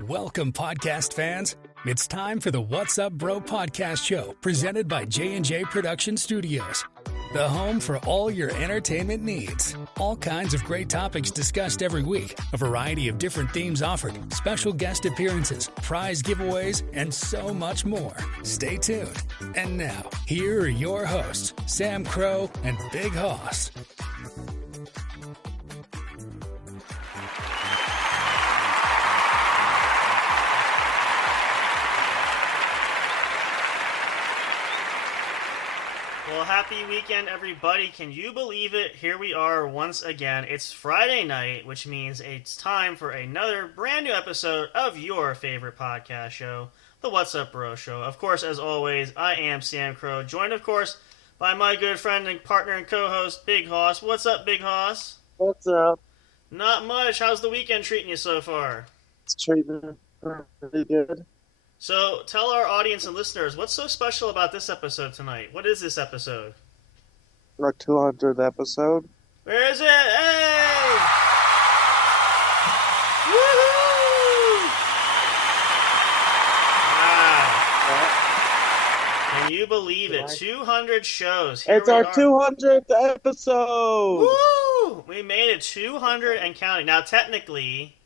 Welcome, podcast fans. It's time for the What's Up Bro podcast show presented by J&J Production Studios, the home for all your entertainment needs. All kinds of great topics discussed every week, a variety of different themes offered, special guest appearances, prize giveaways, and so much more. Stay tuned. And now, here are your hosts, Sam Crow and Big Hoss. Well, happy weekend, everybody. Can you believe it? Here we are once again. It's Friday night, which means it's time for another brand new episode of your favorite podcast show, the What's Up Bro Show. Of course, as always, I am Sam Crow, joined, of course, by my good friend and partner and co-host, Big Hoss. What's up, Big Hoss? What's up? Not much. How's the weekend treating you so far? It's treating me pretty good. So, tell our audience and listeners, what's so special about this episode tonight? What is this episode? Our 200th episode. Where is it? Hey! Woohoo! Wow. Can you believe it? 200 shows. Here It's our 200th episode! Woo! We made it 200 and counting. Now, technically,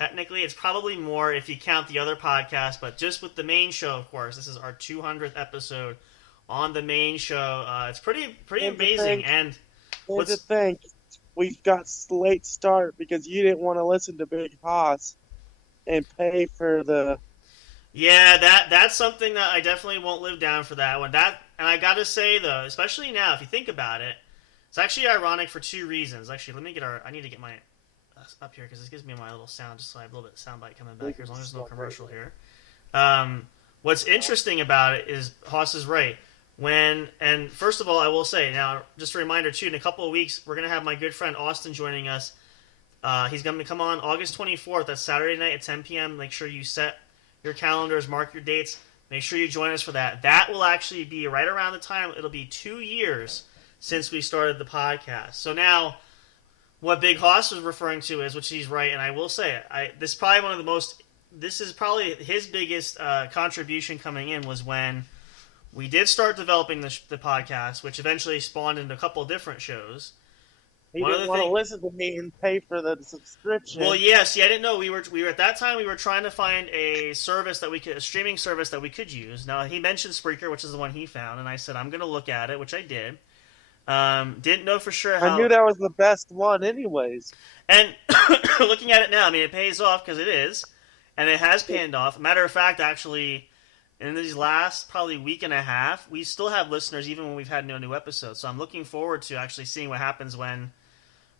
it's probably more if you count the other podcasts, but just with the main show, of course, this is our 200th episode on the main show. It's pretty amazing. And to think, we got late start because you didn't want to listen to Big Hoss and pay for the... Yeah, that's something that I definitely won't live down for that one. And I gotta say, though, especially now, if you think about it, it's actually ironic for two reasons. Actually, I need to get my... up here because this gives me my little sound, just so I have a little bit of sound bite coming back here, as long as there's no commercial here. What's interesting about it is Hoss is right. And first of all, I will say, now, just a reminder too, in a couple of weeks, we're going to have my good friend Austin joining us. He's going to come on August 24th, that's Saturday night at 10 p.m. Make sure you set your calendars, mark your dates. Make sure you join us for that. That will actually be right around the time, it'll be 2 years since we started the podcast. So now, what Big Hoss was referring to is, which he's right, and I will say it, this is probably his biggest contribution coming in was when we did start developing the podcast, which eventually spawned into a couple of different shows. He didn't want to listen to me and pay for the subscription. Well, yes, I didn't know we were at that time. We were trying to find a streaming service that we could use. Now he mentioned Spreaker, which is the one he found, and I said I'm going to look at it, which I did. Didn't know for sure how... I knew that was the best one anyways. And looking at it now, I mean, it pays off because it is. And it has panned off. Matter of fact, actually, in these last probably week and a half, we still have listeners even when we've had no new episodes. So I'm looking forward to actually seeing what happens when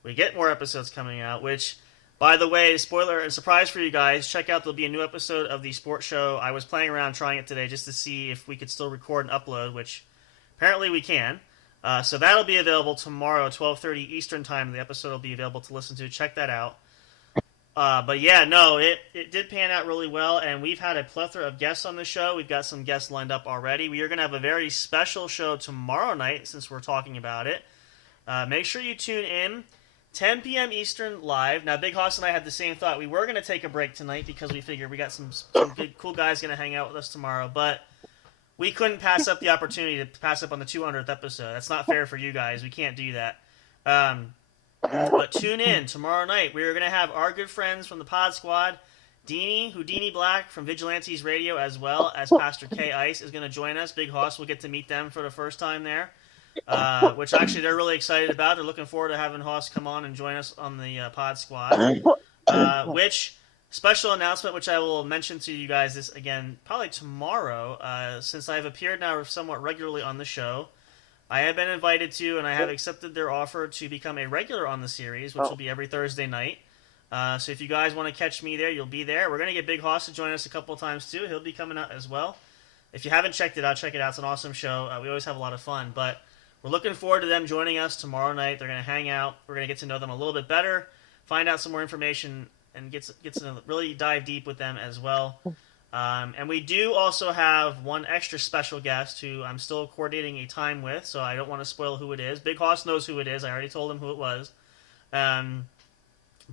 we get more episodes coming out. Which, by the way, spoiler and surprise for you guys, check out, there'll be a new episode of the sports show. I was playing around trying it today just to see if we could still record and upload, which apparently we can. So that'll be available tomorrow, 12:30 Eastern Time. The episode will be available to listen to. Check that out. But yeah, no, it did pan out really well, and we've had a plethora of guests on the show. We've got some guests lined up already. We are going to have a very special show tomorrow night, since we're talking about it. Make sure you tune in, 10 p.m. Eastern live. Now, Big Hoss and I had the same thought. We were going to take a break tonight because we figured we got some good, cool guys going to hang out with us tomorrow, but we couldn't pass up the opportunity to pass up on the 200th episode. That's not fair for you guys. We can't do that. But tune in tomorrow night. We're going to have our good friends from the Pod Squad, Houdini Black from Vigilantes Radio, as well as Pastor K. Ice is going to join us. Big Hoss will get to meet them for the first time there, which actually they're really excited about. They're looking forward to having Hoss come on and join us on the Pod Squad, which... Special announcement, which I will mention to you guys this again probably tomorrow, since I've appeared now somewhat regularly on the show. I have been invited to, and I have accepted their offer to become a regular on the series, which will be every Thursday night. So if you guys want to catch me there, you'll be there. We're going to get Big Hoss to join us a couple of times too. He'll be coming out as well. If you haven't checked it out, check it out. It's an awesome show. We always have a lot of fun, but we're looking forward to them joining us tomorrow night. They're going to hang out. We're going to get to know them a little bit better, find out some more information, and gets to really dive deep with them as well. And we do also have one extra special guest who I'm still coordinating a time with, so I don't want to spoil who it is. Big Hoss knows who it is. I already told him who it was. But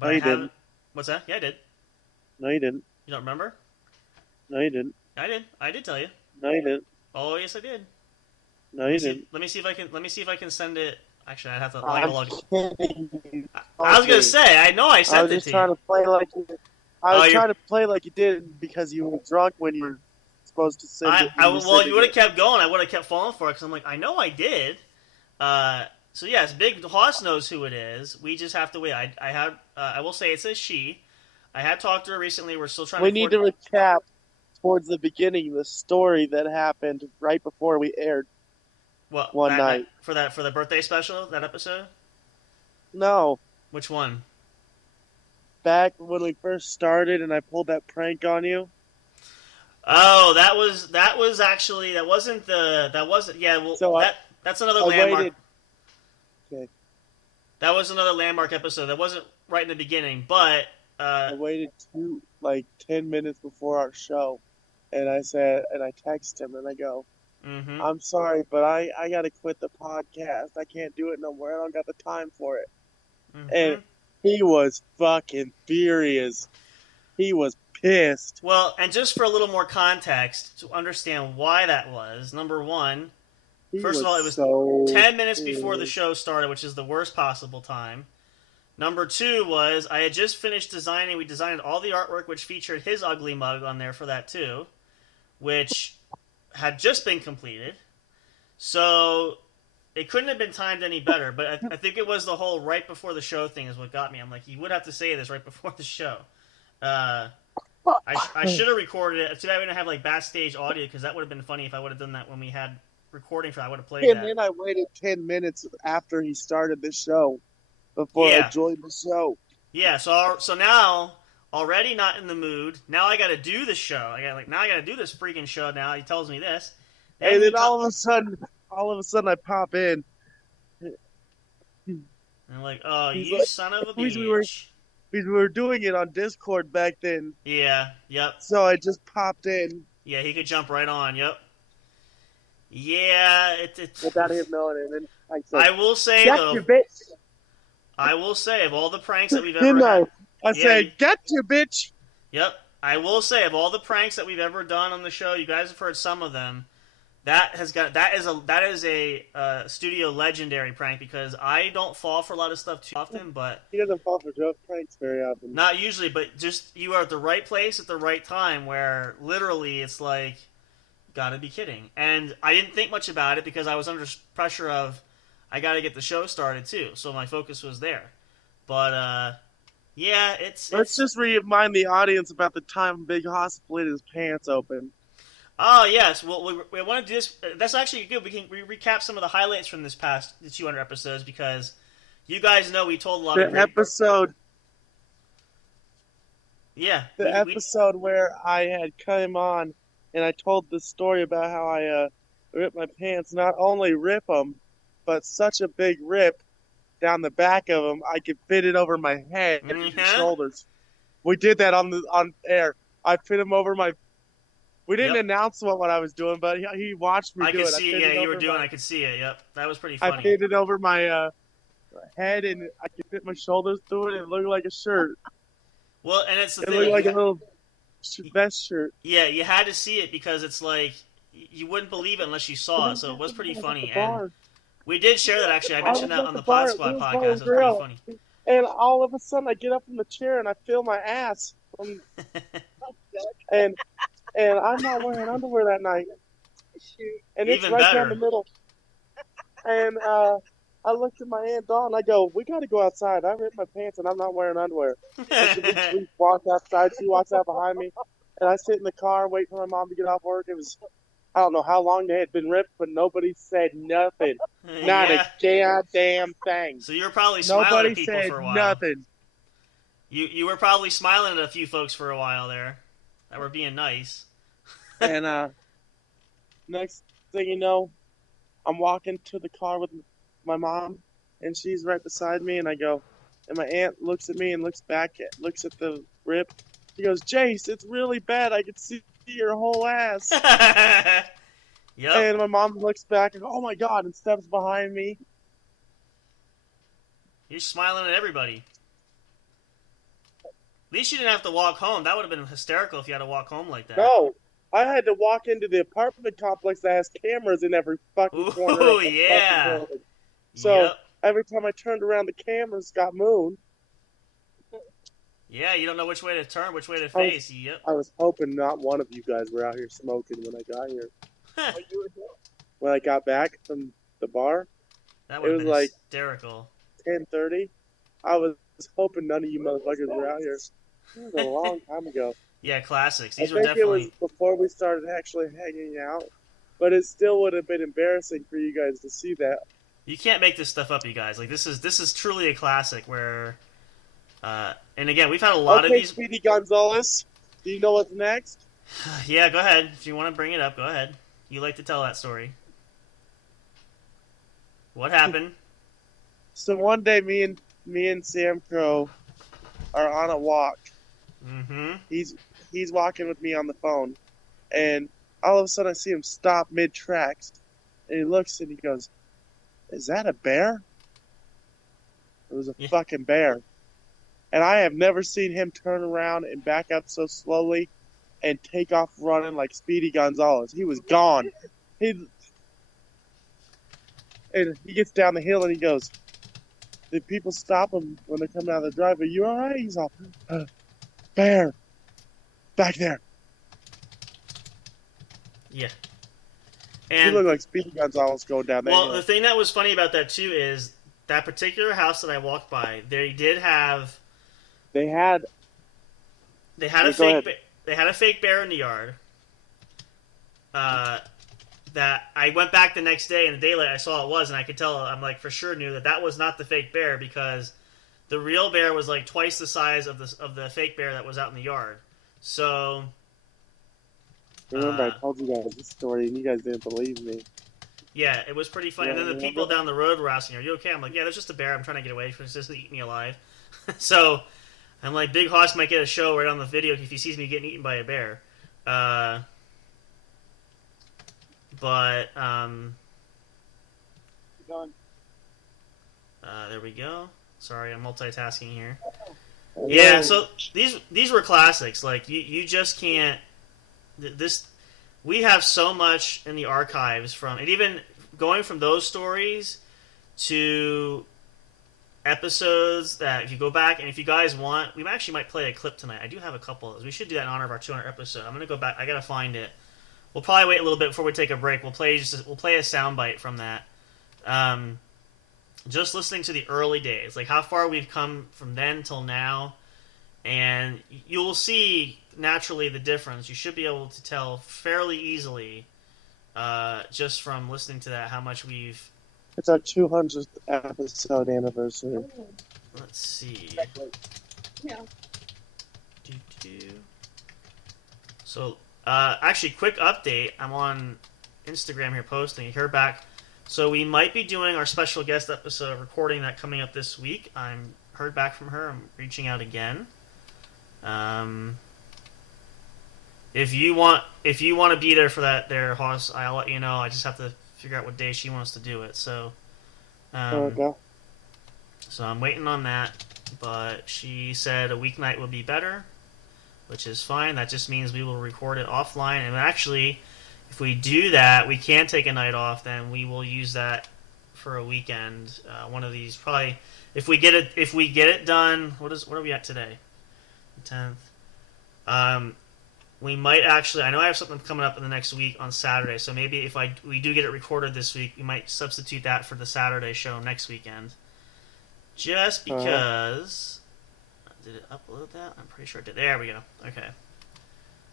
no, you didn't. What's that? Yeah, I did. No, you didn't. You don't remember? No, you didn't. I did. I did tell you. No, you didn't. Oh yes, I did. No, you didn't. Let me see if I can. Let me see if I can send it. Actually, I'd have to. I'm log. kidding you. I was gonna say. I know I I sent was it just to trying you. to play like you. I Oh, was you're- trying to play like you did because you were drunk when you were supposed to send it. Well, you would have kept going. I would have kept falling for it because I'm like, I know I did. So yes, Big Hoss knows who it is. We just have to wait. I have. I will say it's a she. I had talked to her recently. We're still trying. We need to recap towards the beginning the story that happened right before we aired. One night. for the birthday special, that episode. No, Which one? back when we first started and I pulled that prank on you. Oh, that was actually that wasn't yeah. Well, So that's another I landmark. waited. Okay, That was another landmark episode. That wasn't right in the beginning, but I waited 10 minutes before our show, and I text him and I go, mhm. I'm sorry, but I gotta quit the podcast. I can't do it no more. I don't got the time for it. And he was fucking furious. He was pissed. Well, and just for a little more context to understand why that was, number one, first of all, it was so 10 minutes before the pissed. show started, which is the worst possible time. Number two was I had just finished designing. We designed all the artwork, which featured his ugly mug on there for that too, which had just been completed. So it couldn't have been timed any better. But I think it was the whole right before the show thing is what got me. I'm like, you would have to say this right before the show. I should have recorded it. Too bad we didn't have like backstage audio because that would have been funny if I would have done that when we had recording for. I would have played And that. then I waited 10 minutes after he started the show before Yeah. I joined the show. Yeah, so now already not in the mood. Now I got to do the show. I got to do this freaking show. Now he tells me this, And he then ta- all of a sudden I pop in. and I'm like, oh, He's you like- son of a we were- bitch. We were doing it on Discord back then, Yeah, yep, so I just popped in yeah. He could jump right on. Yep. Yeah, without him knowing it. And I said, I will say "Got though, you, bitch." I will say of all the pranks that we've ever Didn't I? had, I Yeah, said, you- "Got you, bitch." yep, I will say of all the pranks that we've ever done on the show, you guys have heard some of them. That is a studio legendary prank because I don't fall for a lot of stuff too often, but He doesn't fall for joke pranks very often. not usually. But just you are at the right place at the right time, where literally it's like, gotta be kidding. And I didn't think much about it because I was under pressure of I gotta get the show started too, so my focus was there. But yeah, Let's just remind the audience about the time Big Hoss split his pants open. Oh yes, well we want to do this. That's actually good. We can recap some of the highlights from this past 200 episodes because you guys know we told a lot The of great... episode Yeah, the episode where I had come on and I told the story about how I ripped my pants. Not only rip them, but such a big rip down the back of them, I could fit it over my head and shoulders. We did that on air. I fit him over my. We didn't announce what I was doing, but he watched me I do could it. see it. Yeah, you were doing. I could see it. Yep, that was pretty funny. I fitted over my head and I could fit my shoulders through it. And it looked like a shirt. Well, and it's the It thing. looked like a little vest shirt. Yeah, you had to see it because it's like you wouldn't believe it unless you saw it. So it was pretty funny, and we did share that. Actually, I mentioned that on the Pod Squad podcast. It was pretty funny. And all of a sudden, I get up from the chair and I feel my ass, and I'm not wearing underwear that night. And it's Even right better. down the middle. And I looked at my Aunt Dawn and I go, "We got to go outside. I ripped my pants and I'm not wearing underwear." We walked outside. She walks out behind me, and I sit in the car, wait for my mom to get off work. It was, I don't know how long they had been ripped, but nobody said nothing. Not a goddamn thing. So you were probably smiling Nobody at people said for a while. nothing. You were probably smiling at a few folks for a while there that were being nice. And next thing you know, I'm walking to the car with my mom, and she's right beside me, and I go, and my aunt looks at me and looks at the rip. She goes, "Jace, it's really bad. I can see your whole ass." Yep. And my mom looks back and goes, "Oh my God," and steps behind me. You're smiling at everybody. At least you didn't have to walk home. That would have been hysterical if you had to walk home like that. No, I had to walk into the apartment complex that has cameras in every fucking corner Ooh, of the yeah. fucking building. So Yep. every time I turned around, the cameras got moved. Yeah, you don't know which way to turn, which way to face. Yep. I was hoping not one of you guys were out here smoking when I got here. When I got back from the bar, That would have It been was like- hysterical. 10:30. I was hoping none of you motherfuckers were out here. It was a long time ago. Yeah, classics. I These were think it was definitely. before we started actually hanging out, but it still would have been embarrassing for you guys to see that. You can't make this stuff up, you guys. Like this is truly a classic. Where, and again, we've had a lot of Okay, these. Speedy Gonzalez, do you know what's next? Yeah, go ahead. If you want to bring it up, go ahead. You like to tell that story. What happened? So one day, me and Sam Crow are on a walk. Mm-hmm. He's walking with me on the phone, and all of a sudden I see him stop mid tracks, and he looks and he goes, "Is that a bear?" It was a Yeah. fucking bear, and I have never seen him turn around and back up so slowly, and take off running like Speedy Gonzalez. He was gone. And he gets down the hill and he goes, the people stop him when they're coming out of the driveway. You all right? He's all, bear, back there. Yeah. He And looked like Speedy Gonzalez going down that well, hill. the thing that was funny about that too is that particular house that I walked by. They did have They had, a Yeah, go fake ahead. they had a fake bear in the yard. That I went back the next day in the daylight. I saw it was, and I could tell. I'm like for sure knew that was not the fake bear because the real bear was like twice the size of the fake bear that was out in the yard. So remember uh, I told you guys this story and you guys didn't believe me. yeah, it was pretty funny. Yeah, and then the remember? people down the road were asking, "Are you okay?" I'm like, "Yeah, there's just a bear. I'm trying to get away from it. It's just eating me alive." So I'm like, Big Hoss might get a show right on the video if he sees me getting eaten by a bear. There we go. Sorry, I'm multitasking here. Yeah, so these were classics. Like you just can't. This we have so much in the archives from, and even going from those stories to episodes that if you go back and if you guys want, we actually might play a clip tonight. I do have a couple of those. We should do that in honor of our 200 episode. I'm gonna go back. I gotta find it. We'll probably wait a little bit before we take a break. We'll play a soundbite from that. Just listening to the early days, like how far we've come from then till now, and you'll see naturally the difference. You should be able to tell fairly easily, just from listening to that, how much we've. It's our 200th episode anniversary. Let's see. Yeah. Doo-doo. So, actually, quick update. I'm on Instagram here posting. Heard back. So we might be doing our special guest episode recording that coming up this week. I'm heard back from her. I'm reaching out again. If you want to be there for that, there, Hoss, I'll let you know. I just have to figure out what day she wants to do it. So, There we go. so I'm waiting on that. But she said a weeknight would be better, which is fine. That just means we will record it offline. And actually, if we do that, we can take a night off. Then we will use that for a weekend. One of these probably. If we get it done. What are we at today? The 10th. We might actually. I know I have something coming up in the next week on Saturday. So maybe if we do get it recorded this week, we might substitute that for the Saturday show next weekend. Just because. Did it upload that? I'm pretty sure it did. There we go. Okay.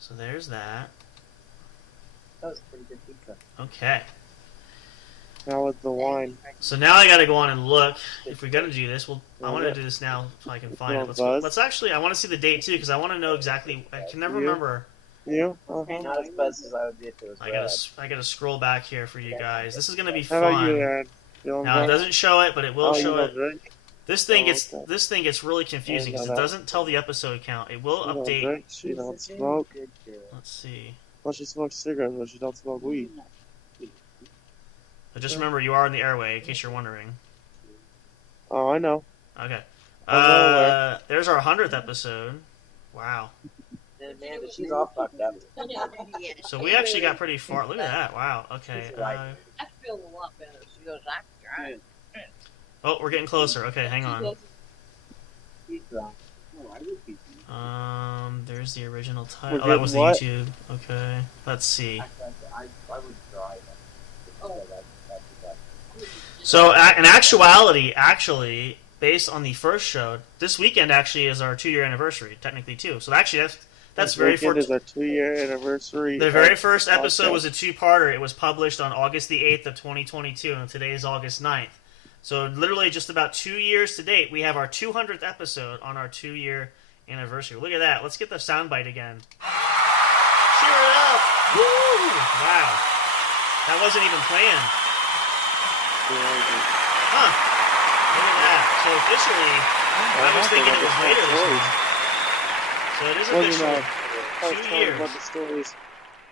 So there's that. That was a pretty good pizza. Okay. Now with the wine. So now I gotta go on and look. If we're gonna do this, I want to do this now so I can find it. Let's actually. I want to see the date too because I want to know exactly. I can never remember. You? Not as buzz as I would be if it was red. I gotta scroll back here for you guys. This is gonna be How about you, fun. Aaron? You don't Now it drink? doesn't show it, but it will Oh, you show don't it. drink? This thing Oh, gets okay. really confusing because it doesn't tell the episode count. It will You don't update. drink? She don't smoke. Good girl. Let's see. Well, she smokes cigarettes, but she don't smoke weed. But just remember, you are in the airway, in case you're wondering. Oh, I know. Okay. I'm well aware. There's our 100th episode. Wow. And Amanda, she's all fucked up. So we actually got pretty far. Look at that. Wow. Okay. I feel a lot better. She goes, I can try. Oh, we're getting closer. Okay, hang on. There's the original title. Oh, that was the What? YouTube. Okay. Let's see. So, in actuality, based on the first show, this weekend actually is our 2-year anniversary, technically too. So actually, that's This very weekend first. is our 2-year anniversary. The very first of episode podcast. was a 2-parter. It was published on August the 8th of 2022, and today is August 9th. So literally just about 2 years to date, we have our 200th episode on our 2-year anniversary. Look at that. Let's get the soundbite again. Cheer it up! Woo! Wow. That wasn't even planned. Huh. Look at that. So officially, I was thinking it was later this week. So it is officially 2 years. About the stories.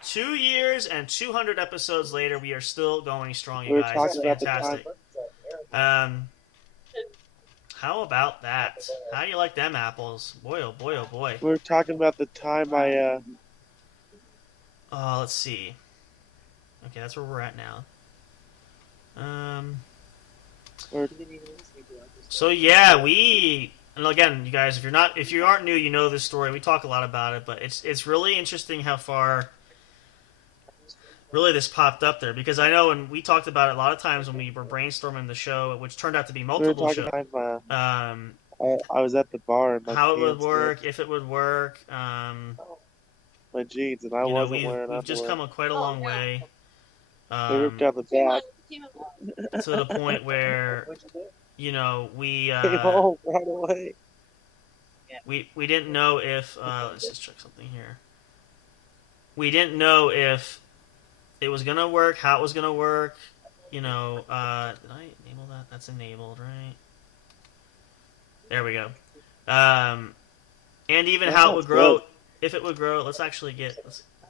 2 years and 200 episodes later, we are still going strong, We you were guys. talking It's about the fantastic. How about that? How do you like them apples? Boy, oh boy, oh boy. We were talking about the time I Let's see. Okay, that's where we're at now. were So yeah, and again, you guys, if you aren't new, you know this story. We talk a lot about it, but it's really interesting how far really this popped up there, because I know when we talked about it a lot of times when we were brainstorming the show, which turned out to be we were multiple talking shows. time I was at the bar and my How it would pants work, if it would work. my jeans and I You know, wasn't we've wearing just underwear. come quite a long way. They ripped down the back. To the point where, you know, we Came home right away. we didn't know if let's just check something here. We didn't know if it was gonna work, how it was gonna work. You know, did I enable that? That's enabled, right? There we go. And even That how it sounds would grow, good. if it would grow. Let's get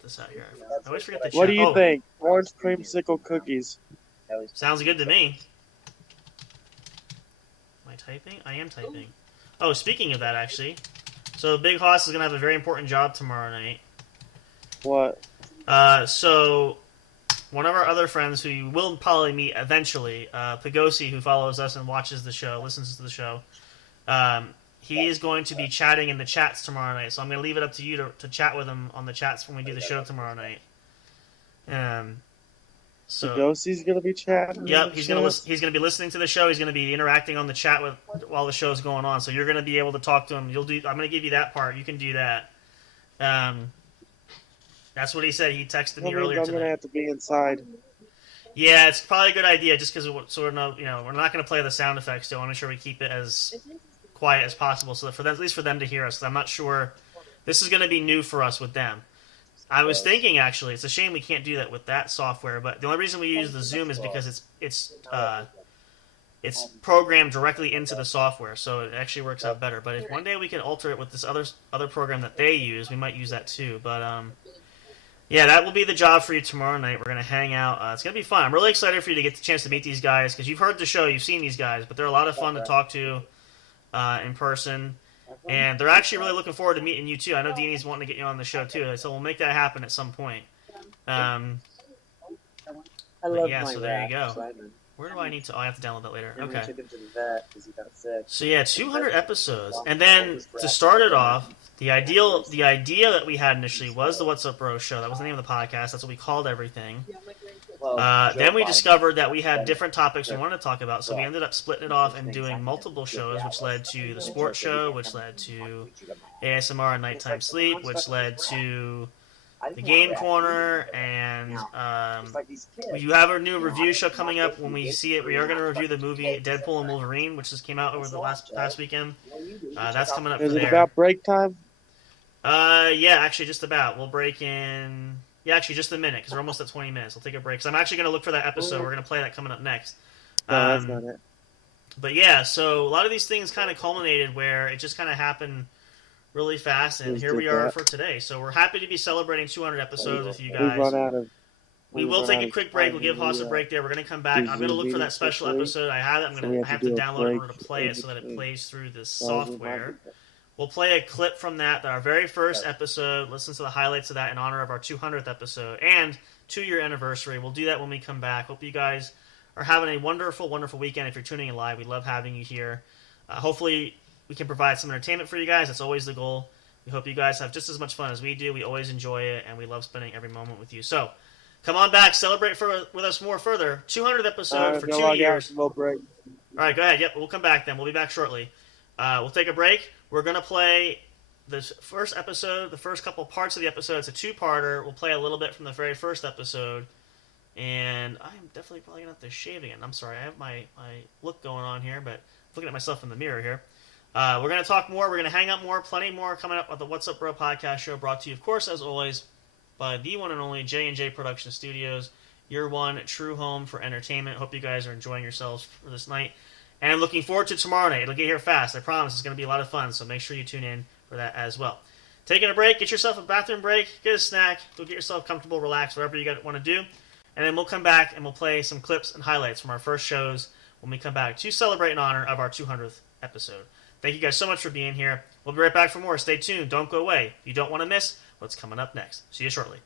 this out here. I always forget the chat. What do you Oh, think? Orange creamsicle cookies. Sounds good to me. Am I typing? I am typing. Oh, speaking of that, actually. So Big Hoss is going to have a very important job tomorrow night. What? So one of our other friends who you will probably meet eventually, Pagosi, who follows us and watches the show, listens to the show, he is going to be chatting in the chats tomorrow night. So I'm going to leave it up to you to chat with him on the chats when we do the show tomorrow night. So Ghosty's gonna be chatting. yep, he's gonna be listening to the show. He's gonna be interacting on the chat while the show's going on. So you're gonna be able to talk to him. I'm gonna give you that part. You can do that. That's what he said. He texted me earlier I'm today. gonna have to be inside. Yeah, it's probably a good idea just because we're not gonna play the sound effects. So I want to make sure we keep it as quiet as possible, so that at least for them to hear us. 'Cause I'm not sure. This is gonna be new for us with them. I was thinking, actually, it's a shame we can't do that with that software, but the only reason we use the Zoom is because it's programmed directly into the software, so it actually works out better. But if one day we can alter it with this other program that they use, we might use that too. But yeah, that will be the job for you tomorrow night. We're gonna hang out. It's gonna be fun. I'm really excited for you to get the chance to meet these guys, because you've heard the show, you've seen these guys, but they're a lot of fun to talk to in person. And they're actually really looking forward to meeting you too. I know Deanie's wanting to get you on the show too, so we'll make that happen at some point. I love yeah, my so there you rat, go. Simon. Where do I need to? Oh, I have to download that later. And we Okay. took him to the vet because he got sick. So yeah, 200 episodes, and then to start it off, the idea that we had initially was the What's Up Bro show. That was the name of the podcast. That's what we called everything. Well, Then we Joe discovered that we had different topics we wanted to talk about, so we ended up splitting it off and doing multiple shows, which led to the sports show, which led to ASMR and nighttime sleep, which led to the game corner, and you have a new review show coming up. When we see it, we are going to review the movie Deadpool and Wolverine, which just came out over the past weekend. That's coming up Is for it there. about break time? Yeah, actually, just about. We'll break in. Yeah, actually, just a minute, because we're almost at 20 minutes. We'll take a break. So I'm actually going to look for that episode. We're going to play that coming up next. No, that's not it. But yeah, so a lot of these things kind of culminated where it just kind of happened really fast, and Just here we did are that. for today. So we're happy to be celebrating 200 episodes with you We've run guys. out of. We will take a quick break. We'll give Haas a break there. We're going to come back. I'm going to look for that special episode. I have it. I have to download it in order to play it so that it plays through this software. we'll play a clip from that our very first episode. Listen to the highlights of that in honor of our 200th episode and 2-year anniversary. We'll do that when we come back. Hope you guys are having a wonderful, wonderful weekend. If you're tuning in live, we love having you here. Hopefully, we can provide some entertainment for you guys. That's always the goal. We hope you guys have just as much fun as we do. We always enjoy it, and we love spending every moment with you. So, come on back, celebrate with us more further. 200th episode for 2 years. We'll break. All right, go ahead. Yep, we'll come back then. We'll be back shortly. We'll take a break. We're going to play this first episode, the first couple parts of the episode. It's a 2-parter. We'll play a little bit from the very first episode. And I'm definitely probably going to have to shave again. I'm sorry. I have my look going on here, but looking at myself in the mirror here. We're going to talk more. We're going to hang out more. Plenty more coming up with the What's Up Bro podcast show, brought to you, of course, as always, by the one and only J&J Production Studios, your one true home for entertainment. Hope you guys are enjoying yourselves for this night. And I'm looking forward to tomorrow night. It'll get here fast. I promise it's going to be a lot of fun, so make sure you tune in for that as well. Taking a break, get yourself a bathroom break, get a snack, go get yourself comfortable, relax, whatever you want to do. And then we'll come back and we'll play some clips and highlights from our first shows when we come back to celebrate in honor of our 200th episode. Thank you guys so much for being here. We'll be right back for more. Stay tuned. Don't go away. You don't want to miss what's coming up next. See you shortly.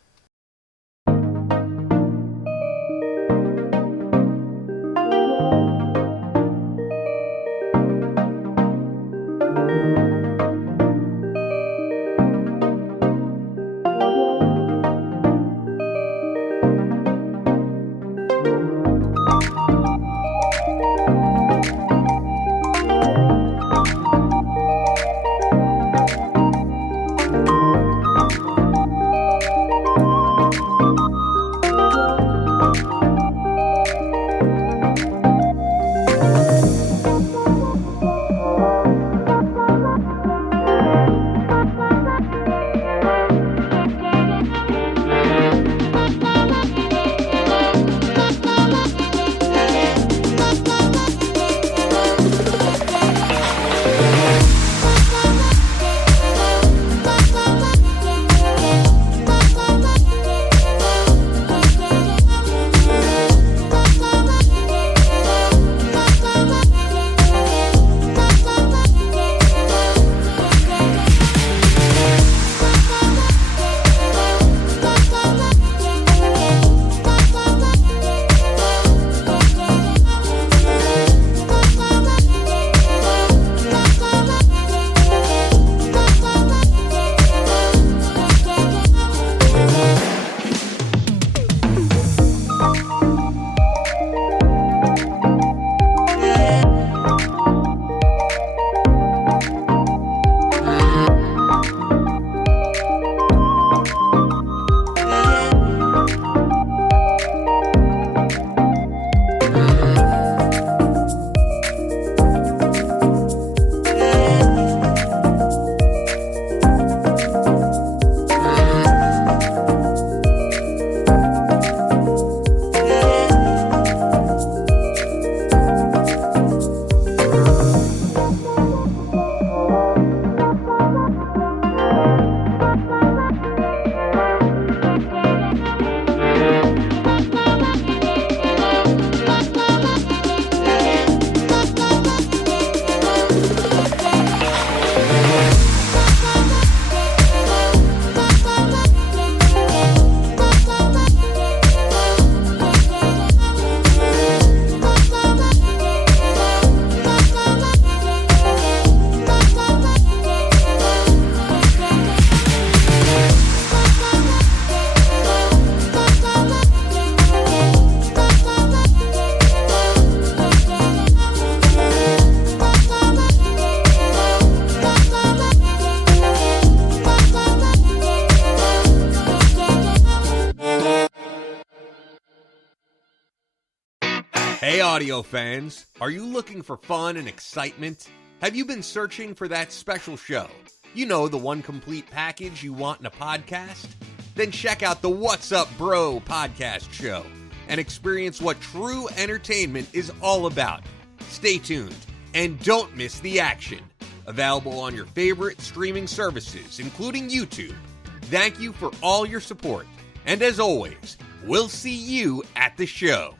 Hey audio fans, are you looking for fun and excitement? Have you been searching for that special show? You know, the one complete package you want in a podcast? Then check out the What's Up Bro podcast show and experience what true entertainment is all about. Stay tuned and don't miss the action. Available on your favorite streaming services, including YouTube. Thank you for all your support. And as always, we'll see you at the show.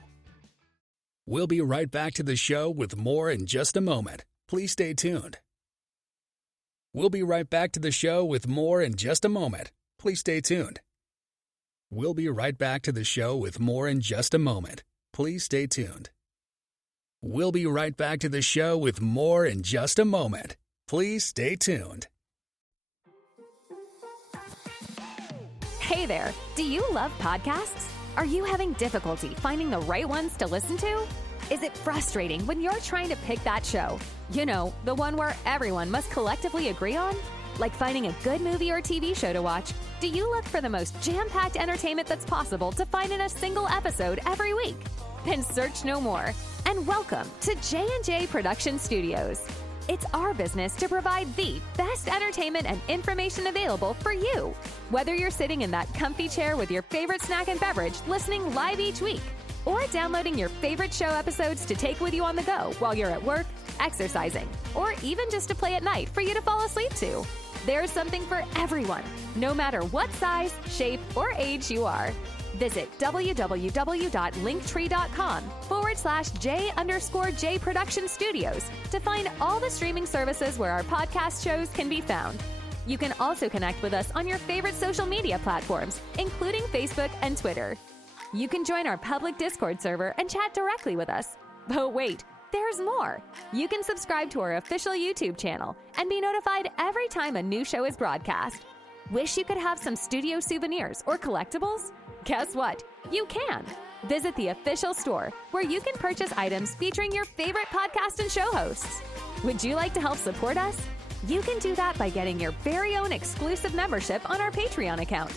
We'll be right back to the show with more in just a moment. Please stay tuned. We'll be right back to the show with more in just a moment. Please stay tuned. We'll be right back to the show with more in just a moment. Please stay tuned. We'll be right back to the show with more in just a moment. Please stay tuned. Hey there, do you love podcasts? Are you having difficulty finding the right ones to listen to? Is it frustrating when you're trying to pick that show? You know, the one where everyone must collectively agree on? Like finding a good movie or TV show to watch, do you look for the most jam-packed entertainment that's possible to find in a single episode every week? Then search no more, and welcome to J&J Production Studios. It's our business to provide the best entertainment and information available for you. Whether you're sitting in that comfy chair with your favorite snack and beverage listening live each week, or downloading your favorite show episodes to take with you on the go while you're at work, exercising, or even just to play at night for you to fall asleep to. There's something for everyone, no matter what size, shape, or age you are. Visit www.linktree.com/J_J Production Studios to find all the streaming services where our podcast shows can be found. You can also connect with us on your favorite social media platforms, including Facebook and Twitter. You can join our public Discord server and chat directly with us. But wait, there's more. You can subscribe to our official YouTube channel and be notified every time a new show is broadcast. Wish you could have some studio souvenirs or collectibles? Guess what? You can. Visit the official store where you can purchase items featuring your favorite podcast and show hosts. Would you like to help support us? You can do that by getting your very own exclusive membership on our Patreon account.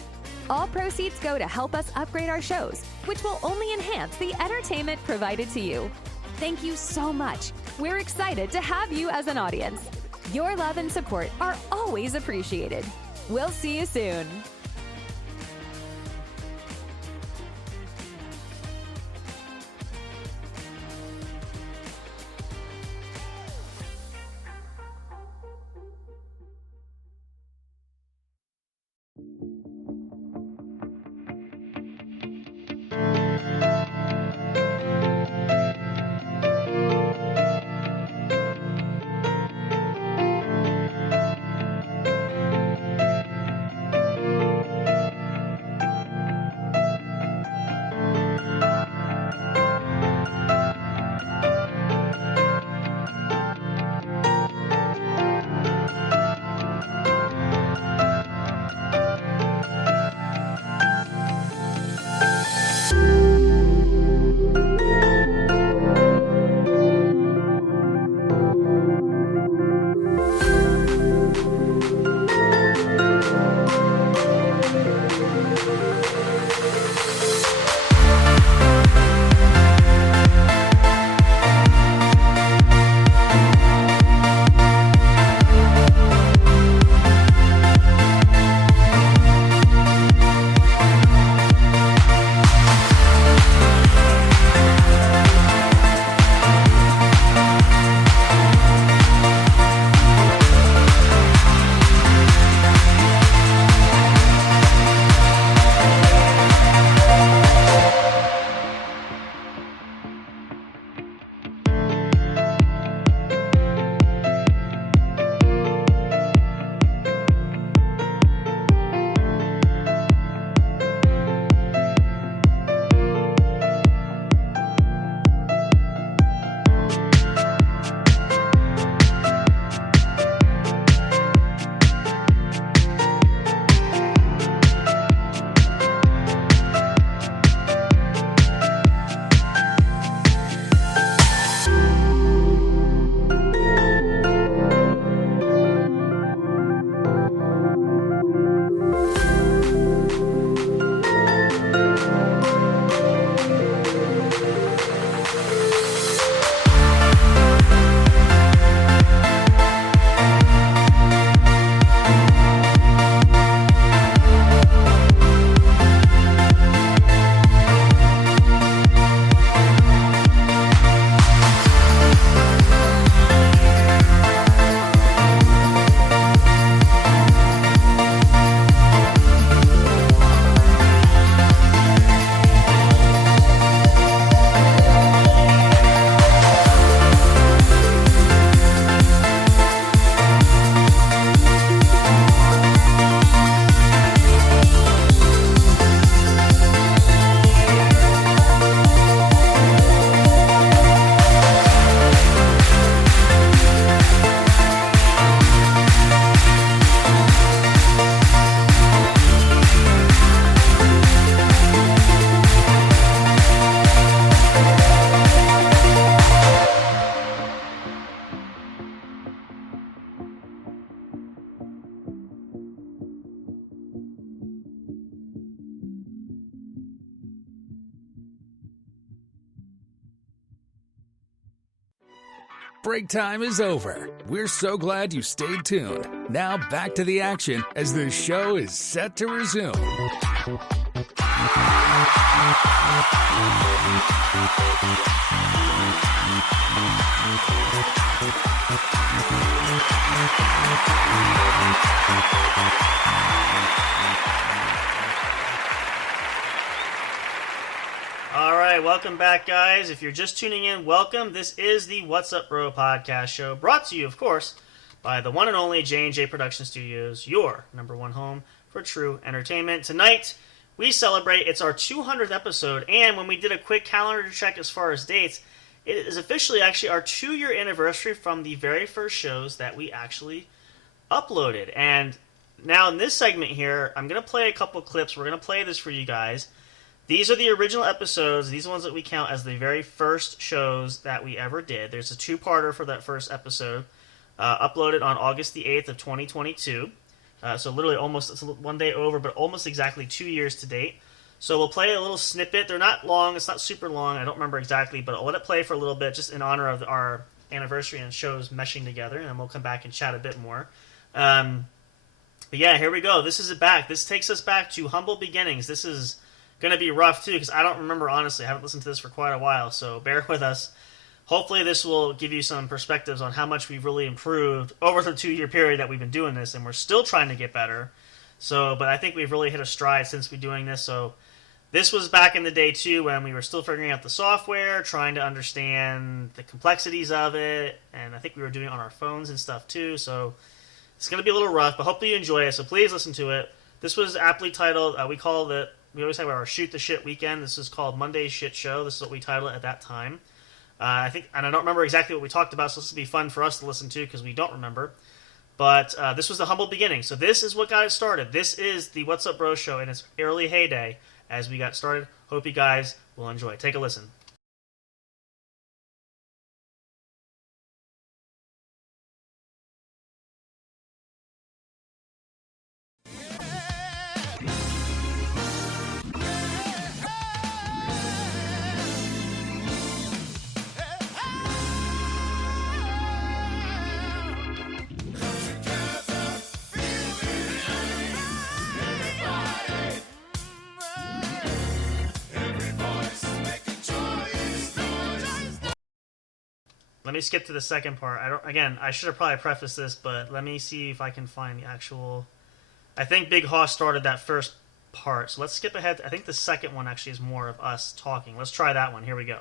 All proceeds go to help us upgrade our shows, which will only enhance the entertainment provided to you. Thank you so much. We're excited to have you as an audience. Your love and support are always appreciated. We'll see you soon. break time is over. We're so glad you stayed tuned. Now back to the action as the show is set to resume. All right, welcome back, guys. If you're just tuning in, welcome. This is the What's Up Bro podcast show, brought to you, of course, by the one and only J&J Production Studios, your number one home for true entertainment. Tonight, we celebrate, it's our 200th episode, and when we did a quick calendar check as far as dates, it is officially actually our 2-year anniversary from the very first shows that we actually uploaded. And now in this segment here, I'm going to play a couple clips. We're going to play this for you guys. These are the original episodes. These are the ones that we count as the very first shows that we ever did. There's a 2-parter for that first episode, uploaded on August the 8th of 2022. So literally almost, it's one day over, but almost exactly 2 years to date. So we'll play a little snippet. They're not long. It's not super long. I don't remember exactly, but I'll let it play for a little bit just in honor of our anniversary and shows meshing together, and then we'll come back and chat a bit more. But yeah, here we go. This is it back. This takes us back to humble beginnings. This is going to be rough, too, because I don't remember, honestly. I haven't listened to this for quite a while, so bear with us. Hopefully this will give you some perspectives on how much we've really improved over the 2-year period that we've been doing this, and we're still trying to get better. So, but I think we've really hit a stride since we're doing this. So this was back in the day, too, when we were still figuring out the software, trying to understand the complexities of it, and I think we were doing it on our phones and stuff, too. So it's going to be a little rough, but hopefully you enjoy it, so please listen to it. This was aptly titled, we always have our Shoot the Shit weekend. This is called Monday's Shit Show. This is what we titled it at that time. I think, and I don't remember exactly what we talked about, so this will be fun for us to listen to because we don't remember. But this was the humble beginning. So this is what got it started. This is the What's Up Bro show in its early heyday as we got started. Hope you guys will enjoy. Take a listen. Let me skip to the second part. I should have probably prefaced this, but let me see if I can find the actual... I think Big Hoss started that first part, so let's skip ahead. I think the second one actually is more of us talking. Let's try that one. Here we go.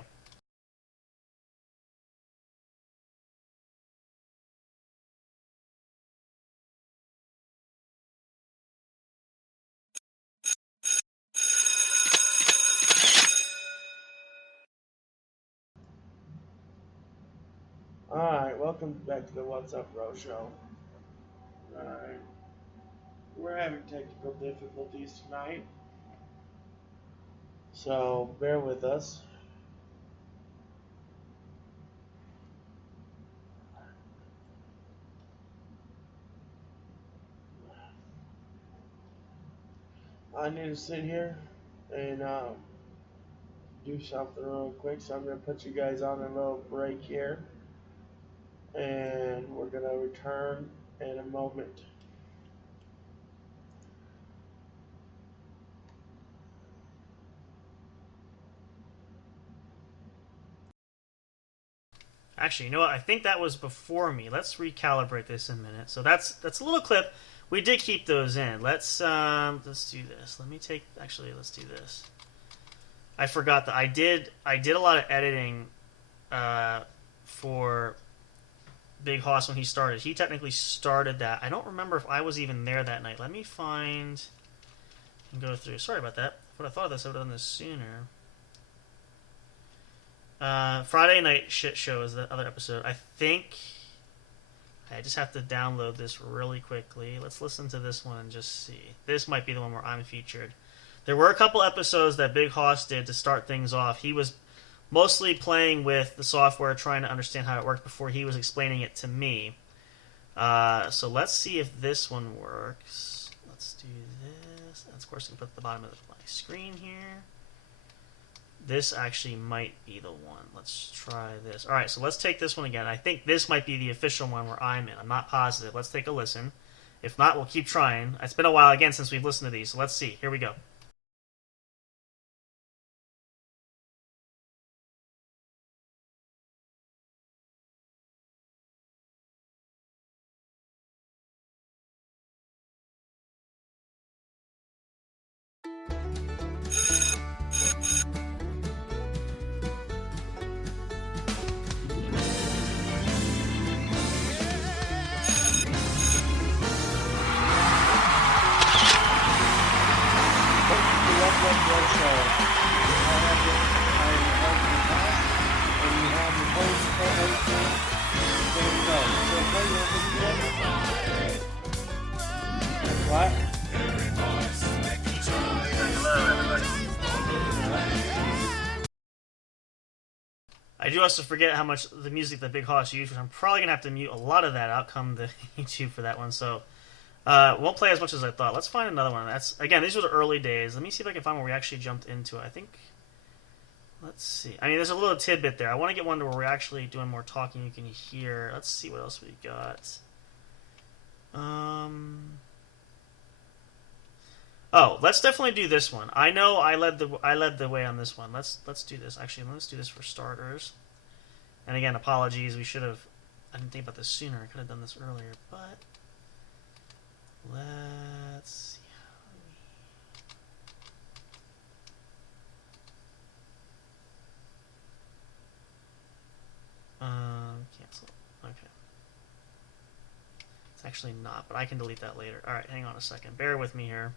Alright, welcome back to the What's Up Bro show. Alright. We're having technical difficulties tonight, so bear with us. I need to sit here and do something real quick, so I'm going to put you guys on a little break here, and we're going to return in a moment. Actually, you know what? I think that was before me. Let's recalibrate this in a minute. So that's a little clip. We did keep those in. Let's do this. Let's do this. I forgot that I did a lot of editing for Big Hoss when he started. He technically started that. I don't remember if I was even there that night. Let me find and go through. Sorry about that. But I thought this, I would have done this sooner. Friday Night Shit Show is the other episode. I think I just have to download this really quickly. Let's listen to this one and just see. This might be the one where I'm featured. There were a couple episodes that Big Hoss did to start things off. He was mostly playing with the software, trying to understand how it worked before he was explaining it to me. So let's see if this one works. Let's do this. And of course, I can put it at the bottom of my screen here. This actually might be the one. Let's try this. All right, so let's take this one again. I think this might be the official one where I'm in. I'm not positive. Let's take a listen. If not, we'll keep trying. It's been a while again since we've listened to these, so let's see. Here we go. What? I do also forget how much the music that Big Hoss used, which I'm probably going to have to mute a lot of that out come the YouTube for that one, so won't play as much as I thought. Let's find another one. That's again, these were the early days. Let me see if I can find where we actually jumped into it. I think, let's see. I mean, there's a little tidbit there. I want to get one where we're actually doing more talking you can hear. Let's see what else we got. Oh, let's definitely do this one. I know I led the way on this one. Let's do this. Actually, let's do this for starters. And again, apologies. I didn't think about this sooner. I could have done this earlier, but let's see how cancel. Okay. It's actually not, but I can delete that later. All right, hang on a second. Bear with me here.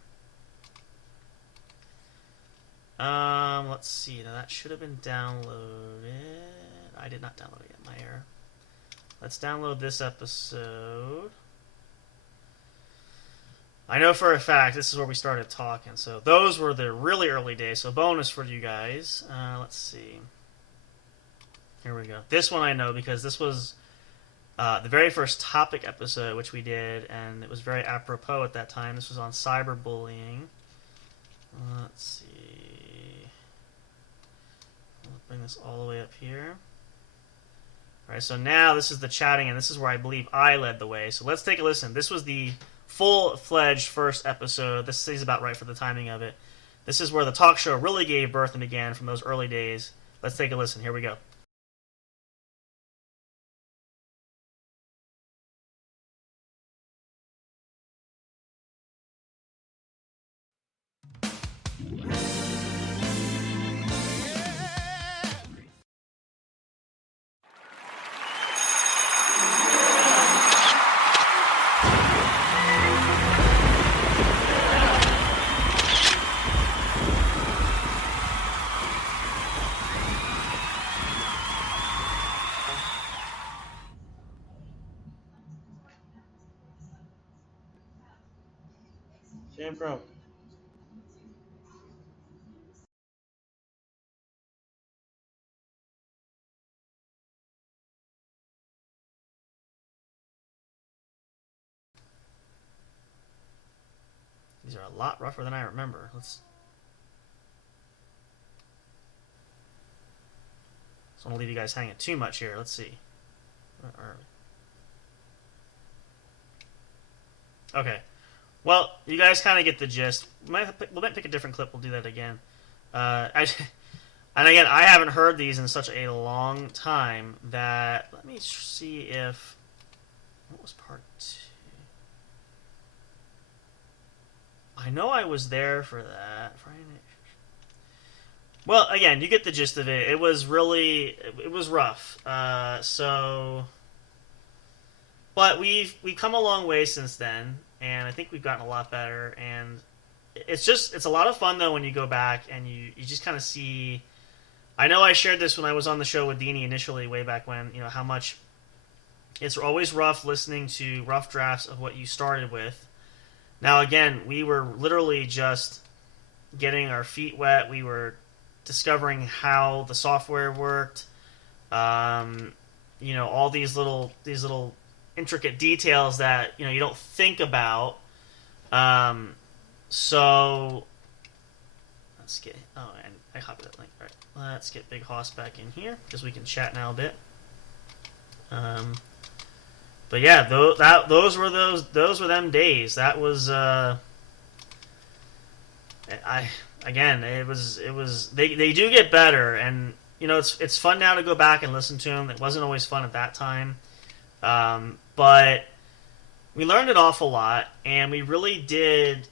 Let's see. Now that should have been downloaded. I did not download it yet. My error. Let's download this episode. I know for a fact this is where we started talking. So those were the really early days. So bonus for you guys. Let's see. Here we go. This one I know because this was the very first topic episode which we did, and it was very apropos at that time. This was on cyberbullying. Let's see. Let's bring this all the way up here. Alright, so now this is the chatting, and this is where I believe I led the way. So let's take a listen. This was the full-fledged first episode. This is about right for the timing of it. This is where the talk show really gave birth and began from those early days. Let's take a listen. Here we go. Jam Pro. These are a lot rougher than I remember. So I don't want to leave you guys hanging too much here. Let's see. Where are we? Okay. Well, you guys kind of get the gist. We might pick a different clip. We'll do that again. And again, I haven't heard these in such a long time that... Let me see if... What was part 2? I know I was there for that. Well, again, you get the gist of it. It was really... It was rough. But we've come a long way since then, and I think we've gotten a lot better, and it's a lot of fun, though, when you go back and you just kind of see... I know I shared this when I was on the show with Deanie initially, way back when, how much it's always rough listening to rough drafts of what you started with. Now, again, we were literally just getting our feet wet. We were discovering how the software worked, all these little intricate details that you don't think about. So let's let's get. Oh, and I copied that link. All right, let's get Big Hoss back in here because we can chat now a bit. But yeah, those were them days. That was they do get better, and you know it's fun now to go back and listen to them. It wasn't always fun at that time, but we learned an awful lot, and we really did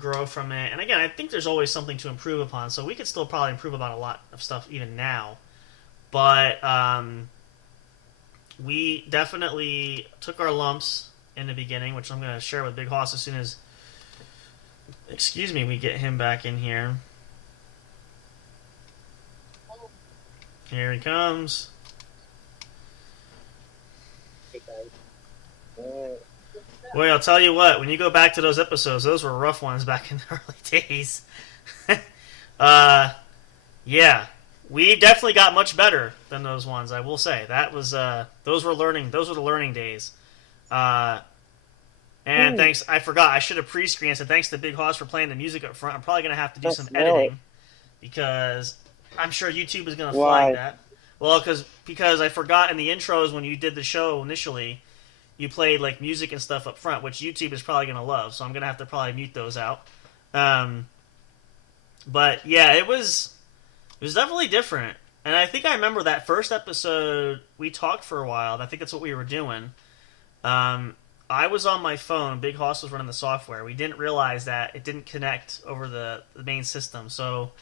grow from it. And again, I think there's always something to improve upon, so we could still probably improve upon a lot of stuff even now. But we definitely took our lumps in the beginning, which I'm going to share with Big Hoss as soon as, we get him back in here. Here he comes. Boy, I'll tell you what, when you go back to those episodes, those were rough ones back in the early days. Yeah, we definitely got much better than those ones, I will say. That was those were the learning days. And thanks, I forgot, I should have pre-screened and said thanks to Big Hoss for playing the music up front. I'm probably going to have to do some editing because I'm sure YouTube is going to flag that. Well, because I forgot in the intros when you did the show initially, you played like music and stuff up front, which YouTube is probably going to love. So I'm going to have to probably mute those out. But yeah, it was definitely different. And I think I remember that first episode, we talked for a while. I think that's what we were doing. I was on my phone. Big Hoss was running the software. We didn't realize that it didn't connect over the main system. So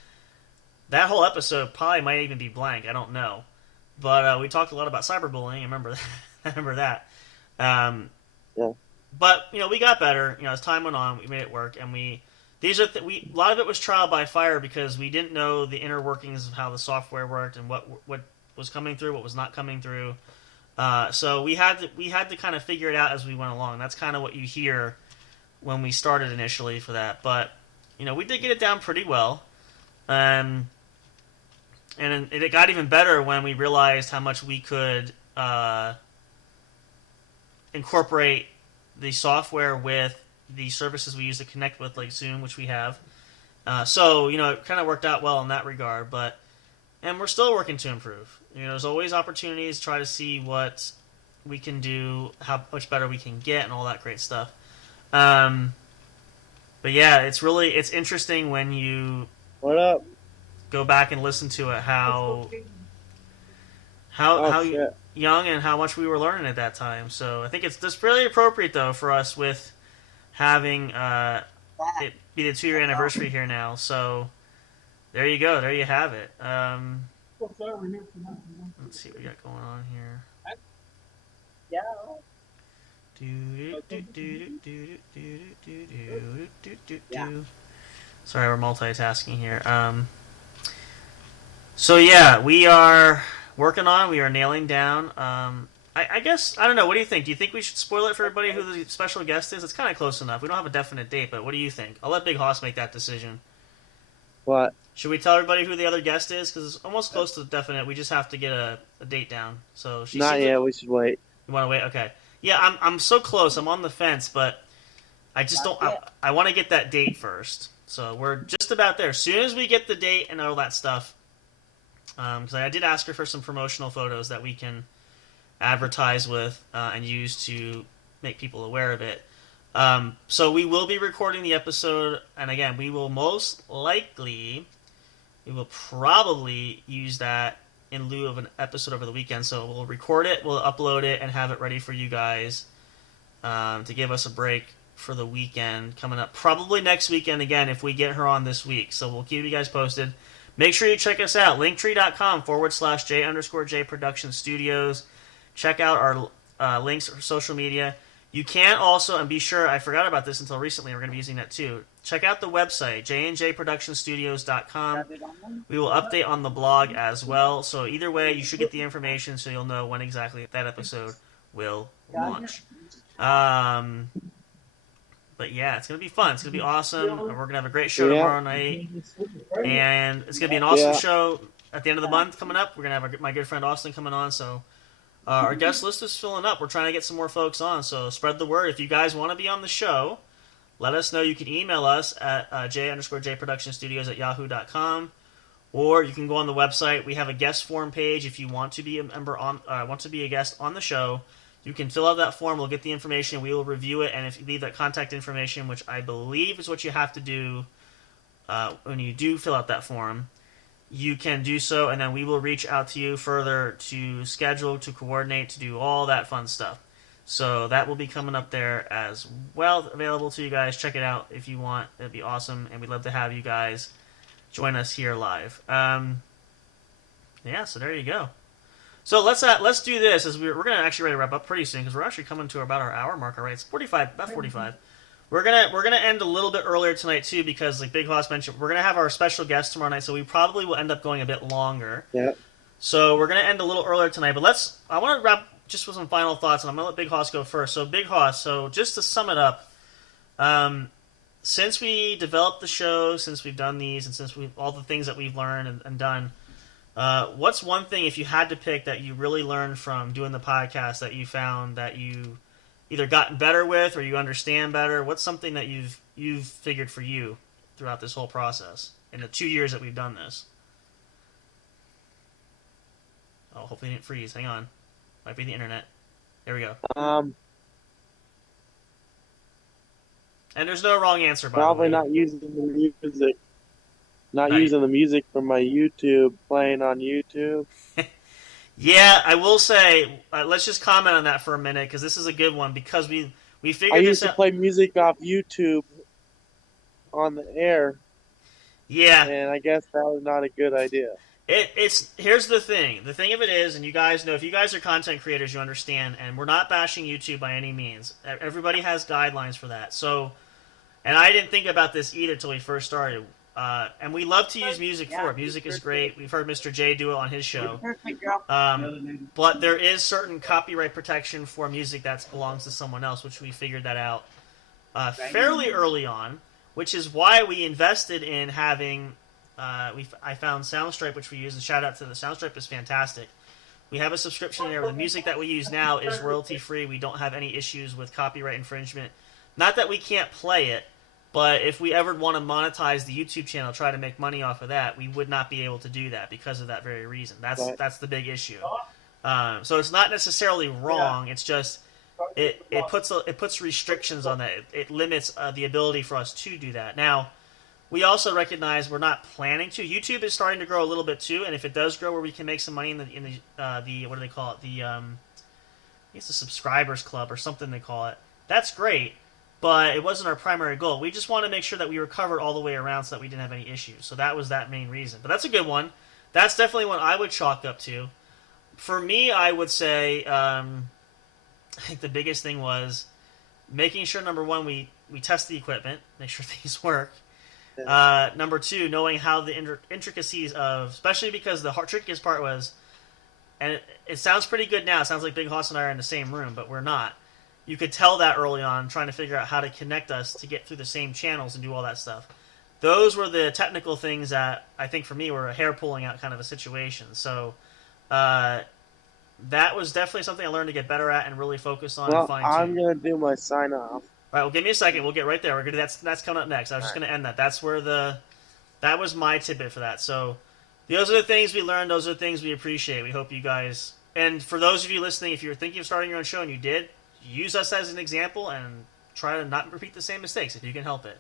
that whole episode probably might even be blank. I don't know. But we talked a lot about cyberbullying. I remember that. I remember that. Yeah. But you know, we got better. You know, as time went on, we made it work, and a lot of it was trial by fire because we didn't know the inner workings of how the software worked and what was coming through, what was not coming through. So we had to kind of figure it out as we went along. That's kind of what you hear when we started initially for that. But you know, we did get it down pretty well, and it got even better when we realized how much we could incorporate the software with the services we use to connect with, like Zoom, which we have. So, you know, it kind of worked out well in that regard, and we're still working to improve. You know, there's always opportunities to try to see what we can do, how much better we can get, and all that great stuff. But yeah, it's interesting when you go back and listen to it, how young and how much we were learning at that time. So I think it's just really appropriate, though, for us with having it be the 2-year anniversary here now. So there you go. There you have it. Let's see what we got going on here. Sorry, we're multitasking here. So yeah, we are working on. We are nailing down. I guess, I don't know. What do you think? Do you think we should spoil it for everybody who the special guest is? It's kind of close enough. We don't have a definite date, but what do you think? I'll let Big Hoss make that decision. What? Should we tell everybody who the other guest is? Because it's almost close to definite. We just have to get a date down. So Not yet. We should wait. You want to wait? Okay. Yeah, I'm so close. I'm on the fence, but I just don't. I want to get that date first. So we're just about there. As soon as we get the date and all that stuff, because I did ask her for some promotional photos that we can advertise with and use to make people aware of it. So we will be recording the episode, and again, we will probably use that in lieu of an episode over the weekend. So we'll record it, we'll upload it, and have it ready for you guys to give us a break for the weekend coming up. Probably next weekend again if we get her on this week. So we'll keep you guys posted. Make sure you check us out, linktree.com/J_J Production Studios. Check out our links for social media. You can also, and be sure, I forgot about this until recently, we're going to be using that too. Check out the website, jnjproductionstudios.com. We will update on the blog as well. So either way, you should get the information so you'll know when exactly that episode will launch. But yeah, it's going to be fun. It's going to be awesome. And we're going to have a great show tomorrow night. And it's going to be an awesome show at the end of the month coming up. We're going to have my good friend Austin coming on. So our guest list is filling up. We're trying to get some more folks on. So spread the word. If you guys want to be on the show, let us know. You can email us at j_jproductionstudios@yahoo.com, or you can go on the website. We have a guest form page if you want to be a member want to be a guest on the show. You can fill out that form. We'll get the information. We will review it, and if you leave that contact information, which I believe is what you have to do when you do fill out that form, you can do so, and then we will reach out to you further to schedule, to coordinate, to do all that fun stuff. So that will be coming up there as well, available to you guys. Check it out if you want. It'd be awesome, and we'd love to have you guys join us here live. Yeah, so there you go. So let's do this, as we're going to actually ready to wrap up pretty soon, because we're actually coming to about our hour marker, right? It's 45, about 45. We're gonna end a little bit earlier tonight too, because like Big Hoss mentioned, we're gonna have our special guest tomorrow night, so we probably will end up going a bit longer. Yeah. So we're gonna end a little earlier tonight, but I want to wrap just with some final thoughts, and I'm gonna let Big Hoss go first. So Big Hoss, so just to sum it up, since we developed the show, since we've done these, and since all the things that we've learned and done, what's one thing, if you had to pick, that you really learned from doing the podcast, that you found that you either gotten better with or you understand better? What's something that you've figured for you throughout this whole process in the 2 years that we've done this? Oh, hopefully it didn't freeze. Hang on. Might be the internet. There we go. And there's no wrong answer, by the way. Probably not using the music. Not using the music from my YouTube, playing on YouTube. Yeah, I will say, let's just comment on that for a minute, because this is a good one, because we figured this out. I used to play music off YouTube on the air. Yeah. And I guess that was not a good idea. Here's the thing. The thing of it is, and you guys know, if you guys are content creators, you understand, and we're not bashing YouTube by any means. Everybody has guidelines for that. So, and I didn't think about this either until we first started. And we love to use music for it. Music is great. We've heard Mr. J do it on his show. But there is certain copyright protection for music that belongs to someone else, which we figured that out fairly early on, which is why we invested in having... I found Soundstripe, which we use, and shout out to the Soundstripe is fantastic. We have a subscription there. The music that we use now is royalty-free. We don't have any issues with copyright infringement. Not that we can't play it, but if we ever want to monetize the YouTube channel, try to make money off of that, we would not be able to do that because of that very reason. That's the big issue. So it's not necessarily wrong. It's just it puts restrictions on that. It limits the ability for us to do that. Now, we also recognize we're not planning to. YouTube is starting to grow a little bit too, and if it does grow where we can make some money in the what do they call it? I guess the subscribers club or something they call it. That's great. But it wasn't our primary goal. We just wanted to make sure that we were covered all the way around so that we didn't have any issues. So that was that main reason. But that's a good one. That's definitely one I would chalk up to. For me, I would say I think the biggest thing was making sure, number one, we test the equipment, make sure things work. Number two, knowing how the intricacies of, especially because the trickiest part was, and it sounds pretty good now. It sounds like Big Hoss and I are in the same room, but we're not. You could tell that early on, trying to figure out how to connect us to get through the same channels and do all that stuff. Those were the technical things that I think for me were a hair pulling out kind of a situation. So that was definitely something I learned to get better at and really focus on. Well, and fine-tune. I'm going to do my sign off. All right, well, give me a second. We'll get right there. That's coming up next. I was just going to end that. That's where that was my tidbit for that. So those are the things we learned. Those are the things we appreciate. We hope you guys, and for those of you listening, if you're thinking of starting your own show and you did, use us as an example and try to not repeat the same mistakes if you can help it.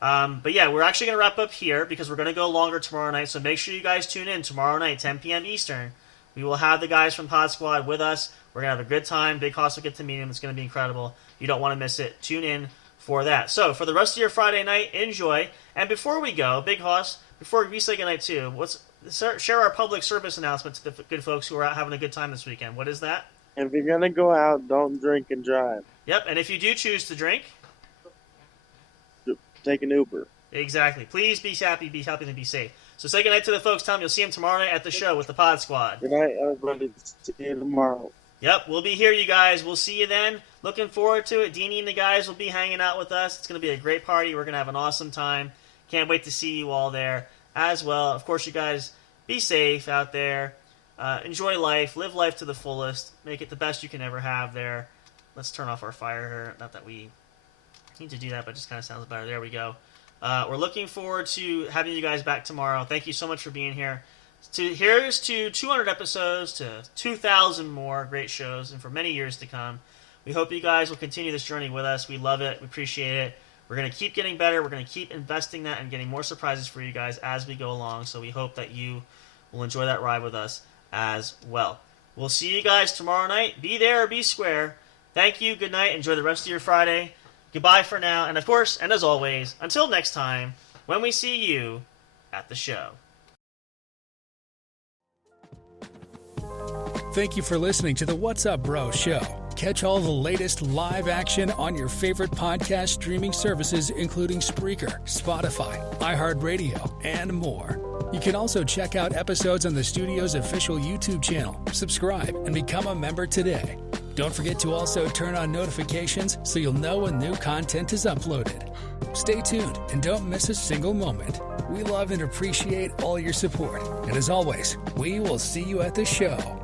But yeah, we're actually going to wrap up here because we're going to go longer tomorrow night. So make sure you guys tune in tomorrow night, 10 p.m. Eastern. We will have the guys from Pod Squad with us. We're going to have a good time. Big Hoss will get to meet him. It's going to be incredible. You don't want to miss it. Tune in for that. So for the rest of your Friday night, enjoy. And before we go, Big Hoss, before we say goodnight too, share our public service announcement to the good folks who are out having a good time this weekend. What is that? If you're going to go out, don't drink and drive. Yep, and if you do choose to drink, take an Uber. Exactly. Please be happy and be safe. So say goodnight to the folks. Tell them you'll see them tomorrow night at the show with the Pod Squad. Good night, everybody. See you tomorrow. Yep, we'll be here, you guys. We'll see you then. Looking forward to it. Deanie and the guys will be hanging out with us. It's going to be a great party. We're going to have an awesome time. Can't wait to see you all there as well. Of course, you guys, be safe out there. Enjoy life. Live life to the fullest. Make it the best you can ever have there. Let's turn off our fire here. Not that we need to do that, but it just kind of sounds better. There we go. We're looking forward to having you guys back tomorrow. Thank you so much for being here. Here's to 200 episodes, to 2,000 more great shows, and for many years to come. We hope you guys will continue this journey with us. We love it. We appreciate it. We're going to keep getting better. We're going to keep investing that and getting more surprises for you guys as we go along. So we hope that you will enjoy that ride with us as well. We'll see you guys tomorrow night. Be there or be square. Thank you. Good night. Enjoy the rest of your Friday. Goodbye for now. And of course, and as always, until next time, when we see you at the show. Thank you for listening to the What's Up Bro show. Catch all the latest live action on your favorite podcast streaming services, including Spreaker, Spotify, iHeartRadio, and more. You can also check out episodes on the studio's official YouTube channel. Subscribe and become a member today. Don't forget to also turn on notifications so you'll know when new content is uploaded. Stay tuned and don't miss a single moment. We love and appreciate all your support. And as always, we will see you at the show.